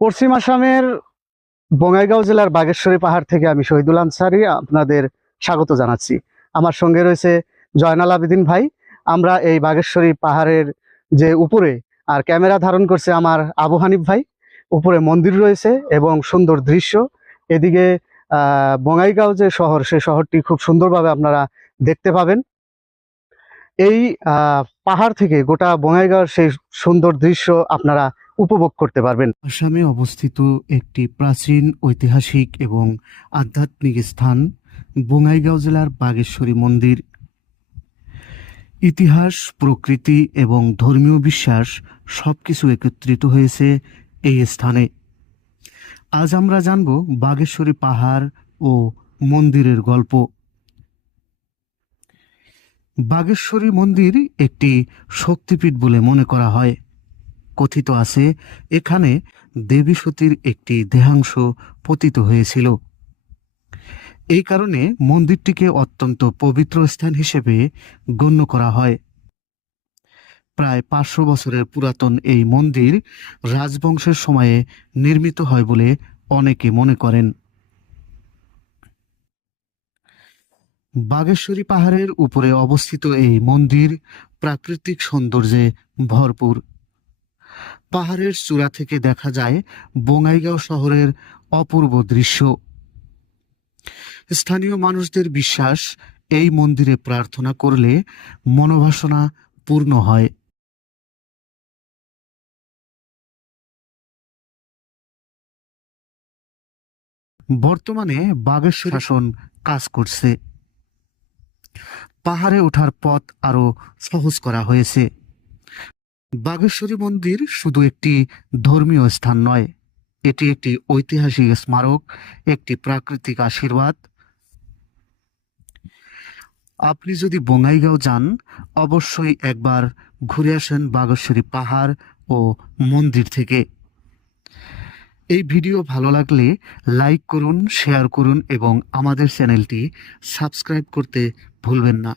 পশ্চিম আসামের বঙাইগাঁও জেলার বাগেশ্বরী পাহাড় থেকে আমি শহীদুল আনসারী আপনাদের স্বাগত জানাচ্ছি। আমার সঙ্গে রয়েছে জয়নাল আবেদিন ভাই। আমরা এই বাগেশ্বরী পাহাড়ের যে উপরে আর ক্যামেরা ধারণ করছে আমার আবু হানিফ ভাই। উপরে মন্দির রয়েছে এবং সুন্দর দৃশ্য। এদিকে বঙাইগাঁও যে শহর, সেই শহরটি খুব সুন্দরভাবে আপনারা দেখতে পাবেন। এই পাহাড় থেকে গোটা বঙাইগাঁওয়ের সেই সুন্দর দৃশ্য আপনারা উপভোগ করতে পারবেন। আসামে অবস্থিত একটি প্রাচীন ঐতিহাসিক এবং আধ্যাত্মিক স্থান বঙাইগাঁও জেলার বাগেশ্বরী মন্দির। ইতিহাস, প্রকৃতি এবং ধর্মীয় বিশ্বাস সবকিছু একত্রিত হয়েছে এই স্থানে। আজ আমরা জানব বাগেশ্বরী পাহাড় ও মন্দিরের গল্প। বাগেশ্বরী মন্দির একটি শক্তিপীঠ বলে মনে করা হয়। কথিত আছে এখানে দেবী সতীর একটি দেহাংশ পতিত হয়েছিল। এই কারণে মন্দিরটিকে অত্যন্ত পবিত্র স্থান হিসেবে গণ্য করা হয়। প্রায় 500 বছরের পুরাতন এই মন্দির রাজবংশের সময়ে নির্মিত হয় বলে অনেকে মনে করেন। বাগেশ্বরী পাহাড়ের উপরে অবস্থিত এই মন্দির প্রাকৃতিক সৌন্দর্যে ভরপুর। পাহাড়ের চূড়া থেকে দেখা যায় বঙাইগাঁও শহরের অপূর্ব দৃশ্য। স্থানীয় মানুষদের বিশ্বাস, এই মন্দিরে প্রার্থনা করলে মনোবাসনা পূর্ণ হয়। বর্তমানে বাগেশ্বরী শাসন কাজ করছে। পাহাড়ে ওঠার পথ আরো সহজ করা হয়েছে। বাগেশ্বরী মন্দির শুধু একটি ধর্মীয় স্থান নয়, এটি একটি ঐতিহাসিক স্মারক, একটি প্রাকৃতিক আশীর্বাদ। আপনি যদি বঙাইগাঁও যান, অবশ্যই একবার ঘুরে আসেন বাগেশ্বরী পাহাড় ও মন্দির থেকে। এই ভিডিও ভালো লাগলে লাইক করুন, শেয়ার করুন এবং আমাদের চ্যানেলটি সাবস্ক্রাইব করতে ভুলবেন না।